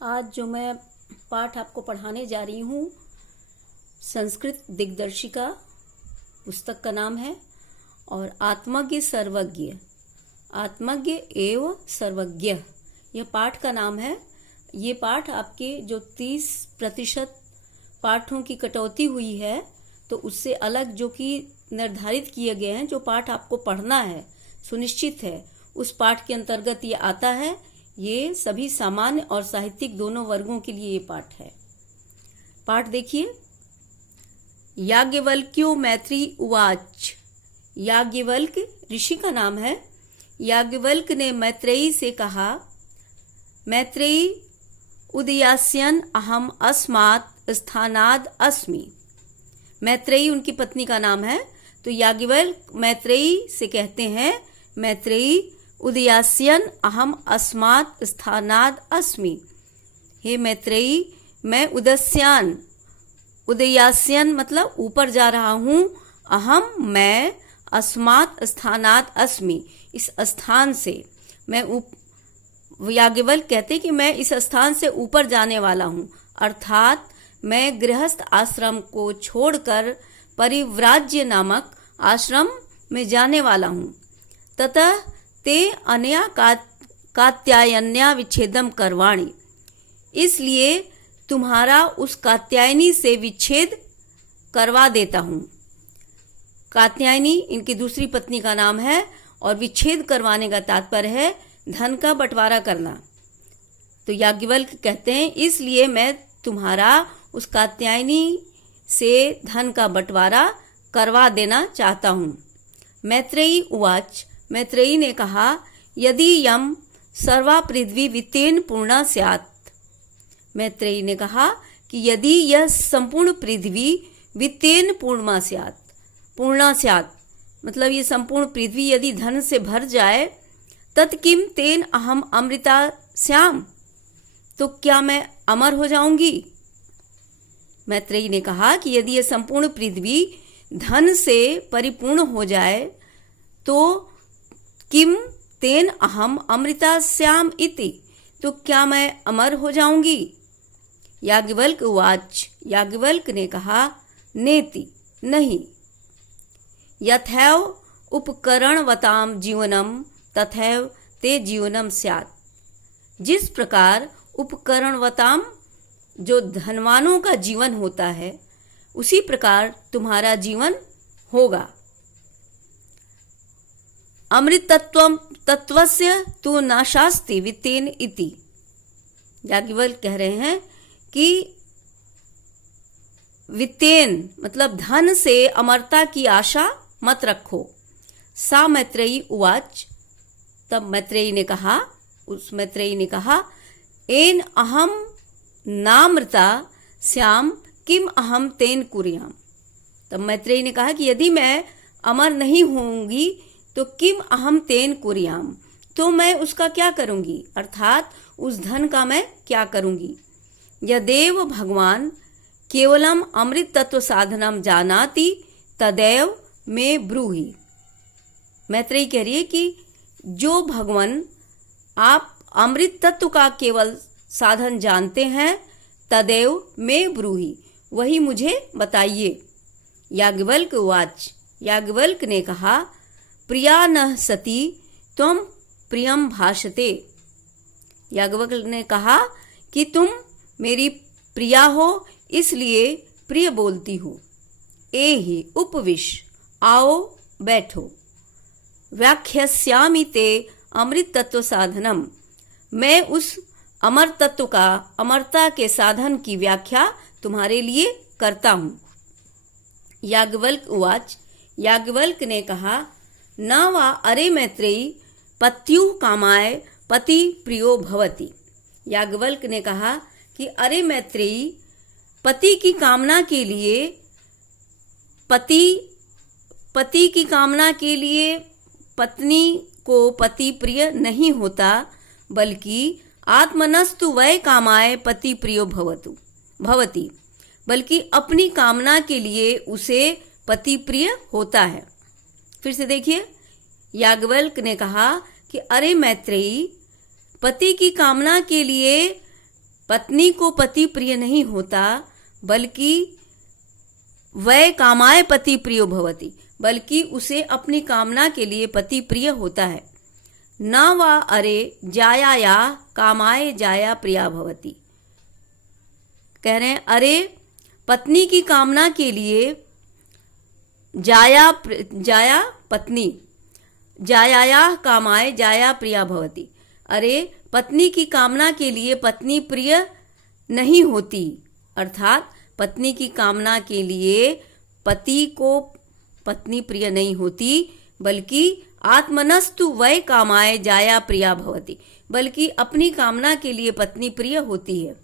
आज जो मैं पाठ आपको पढ़ाने जा रही हूँ, संस्कृत दिग्दर्शिका पुस्तक का नाम है और आत्मज्ञ सर्वज्ञ, आत्मज्ञ एवं सर्वज्ञ, यह पाठ का नाम है। ये पाठ आपके जो 30% पाठों की कटौती हुई है, तो उससे अलग जो कि निर्धारित किए गए हैं, जो पाठ आपको पढ़ना है, सुनिश्चित है, उस पाठ के अंतर्गत ये आता है। ये सभी सामान्य और साहित्यिक दोनों वर्गों के लिए ये पाठ है। पाठ देखिए। याज्ञवल्क्यो मैत्री उवाच। याज्ञवल्क ऋषि का नाम है। याज्ञवल्क ने मैत्रेयी से कहा, मैत्रेयी उदयास्यन अहम अस्मात् स्थानाद अस्मि। मैत्रेयी उनकी पत्नी का नाम है। तो याज्ञवल्क मैत्रेयी से कहते हैं, मैत्रेयी उदयास्यन अहम अस्मात् स्थानाद अस्मि। हे मैत्रेयी, मैं उदस्यान, उदयास्यन मतलब ऊपर जा रहा हूँ, अहम मैं, अस्मात् स्थानाद अस्मि इस स्थान से मैं याज्ञवल्क्य कहते कि मैं इस स्थान से ऊपर जाने वाला हूँ, अर्थात मैं गृहस्थ आश्रम को छोड़कर परिव्राज्य नामक आश्रम में जाने वाला हूँ। ततः ते अनया कात्यायन्या विच्छेदम करवाणी, इसलिए तुम्हारा उस कात्यायनी से विच्छेद करवा देता हूँ। कात्यायनी इनकी दूसरी पत्नी का नाम है और विच्छेद करवाने का तात्पर्य है धन का बंटवारा करना। तो याज्ञवल्क्य कहते हैं, इसलिए मैं तुम्हारा उस कात्यायनी से धन का बंटवारा करवा देना चाहता हूँ। मैत्रेयी उवाच, मैत्रेयी ने कहा, यदि यम सर्वा पृथ्वी वित्तेन पूर्णा स्यात्। मैत्रेयी ने कहा कि यदि यह संपूर्ण पृथ्वी वित्तेन पूर्णा स्यात् मतलब ये संपूर्ण पृथ्वी यदि धन से भर जाए, तत्किम तेन अहम अमृता स्याम, तो क्या मैं अमर हो जाऊंगी। मैत्रेयी ने कहा कि यदि यह संपूर्ण पृथ्वी धन से परिपूर्ण हो जाए, तो किम तेन अहम अमृता स्याम इति, तो क्या मैं अमर हो जाऊंगी। याज्ञवल्क्य उवाच, याज्ञवल्क्य ने कहा, नेति नहीं। यथैव उपकरणवताम जीवनम तथैव ते जीवनम स्यात्। जिस प्रकार उपकरणवताम जो धनवानों का जीवन होता है, उसी प्रकार तुम्हारा जीवन होगा। अमृत तत्वस्य तु नाशास्ति वित्तेन इति। याज्ञवल्क्य कह रहे हैं कि वित्तेन मतलब धन से अमरता की आशा मत रखो। सा मैत्रेयी उवाच, तब मैत्रेयी ने कहा, उस मैत्रेयी ने कहा, एन अहम नामृता श्याम किम अहम तेन कुर्याम। तब मैत्रेयी ने कहा कि यदि मैं अमर नहीं होंगी तो किम अहम तेन कुर्याम, तो मैं उसका क्या करूंगी, अर्थात उस धन का मैं क्या करूंगी। यदेव भगवान केवलम अमृत तत्व साधनम जानाति तदैव में ब्रूहि। मैत्रेयी कह रही है कि जो भगवान आप अमृत तत्व का केवल साधन जानते हैं, तदैव में ब्रूहि, वही मुझे बताइए। याज्ञवल्क्य उवाच, याज्ञवल्क्य ने कहा, प्रिया न सती त्वं प्रियम भाषते। याज्ञवल्क्य ने कहा कि तुम मेरी प्रिया हो, इसलिए प्रिय बोलती हो। एहि उपविश, आओ बैठो। व्याख्यास्यामि ते अमृत तत्व साधनम, मैं उस अमर तत्व का, अमरता के साधन की व्याख्या तुम्हारे लिए करता हूँ। याज्ञवल्क्य उवाच, याज्ञवल्क्य ने कहा, न वा अरे मैत्रेयी पत्युः कामाय पति प्रियो भवति। याज्ञवल्क्य ने कहा कि अरे मैत्रेयी, पति की कामना के लिए, पति की कामना के लिए पत्नी को पति प्रिय नहीं होता, बल्कि आत्मनस्तु वै कामाय पति प्रियो भवति, बल्कि अपनी कामना के लिए उसे पति प्रिय होता है। फिर से देखिए, याज्ञवल्क्य ने कहा कि अरे मैत्रेयी, पति की कामना के लिए पत्नी को पति प्रिय नहीं होता, बल्कि वै कामाय पति प्रियो भवति, बल्कि उसे अपनी कामना के लिए पति प्रिय होता है। न वा अरे जाया कामाय जाया प्रिया भवति। कह रहे हैं अरे पत्नी की कामना के लिए जाया पत्नी जाया कामाय जाया प्रिया भवति। अरे पत्नी की कामना के लिए पत्नी प्रिय नहीं होती, अर्थात पत्नी की कामना के लिए पति को पत्नी प्रिय नहीं होती, बल्कि आत्मनस्तु वै कामाय जाया प्रिया भवति, बल्कि अपनी कामना के लिए पत्नी प्रिय होती है।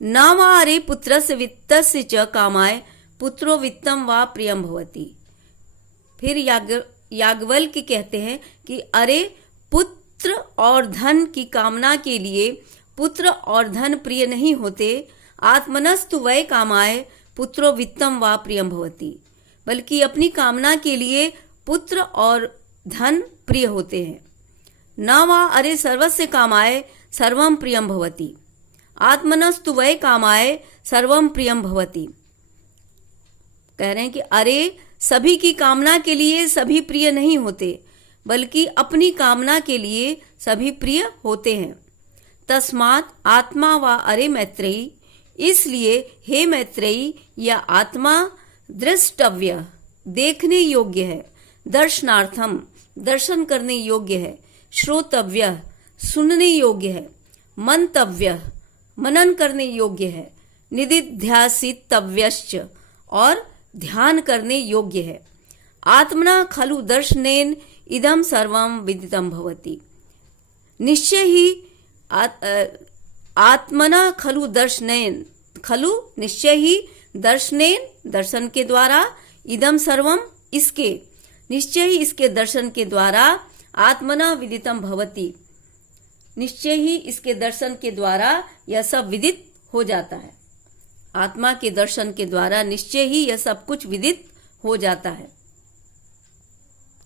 न वा अरे पुत्रस्य वित्तस्य च कामाय पुत्रो वित्तम वा प्रियम भवति। फिर याज्ञवल्क्य कहते हैं कि अरे पुत्र और धन की कामना के लिए पुत्र और धन प्रिय नहीं होते। आत्मनस्तु वै कामाय पुत्रो वित्तम वा प्रियम भवति, बल्कि अपनी कामना के लिए पुत्र और धन प्रिय होते हैं। न वा अरे सर्वस्य कामाय सर्वम प्रियम भवति। आत्मनस्तु वै कामाय सर्वम प्रियम भवति। कह रहे हैं कि अरे सभी की कामना के लिए सभी प्रिय नहीं होते, बल्कि अपनी कामना के लिए सभी प्रिय होते हैं। तस्मात् आत्मा वा अरे मैत्रेयी, इसलिए हे मैत्रेयी यह आत्मा दृष्टव्य देखने योग्य है, दर्शनार्थम दर्शन करने योग्य है, श्रोतव्य सुनने योग्य है, मंतव्य मनन करने योग्य है, निदिध्यासितव्यश्च और ध्यान करने योग्य है। आत्मना खलु दर्शनेन इदम सर्वम विदितम भवति। निश्चय ही आत्मना खलु दर्शनेन, खलु निश्चय ही दर्शनेन दर्शन के द्वारा, इदम सर्वम इसके, निश्चय ही इसके दर्शन के द्वारा, आत्मना विदितम भवति, निश्चय ही इसके दर्शन के द्वारा यह सब विदित हो जाता है। आत्मा के दर्शन के द्वारा निश्चय ही यह सब कुछ विदित हो जाता है।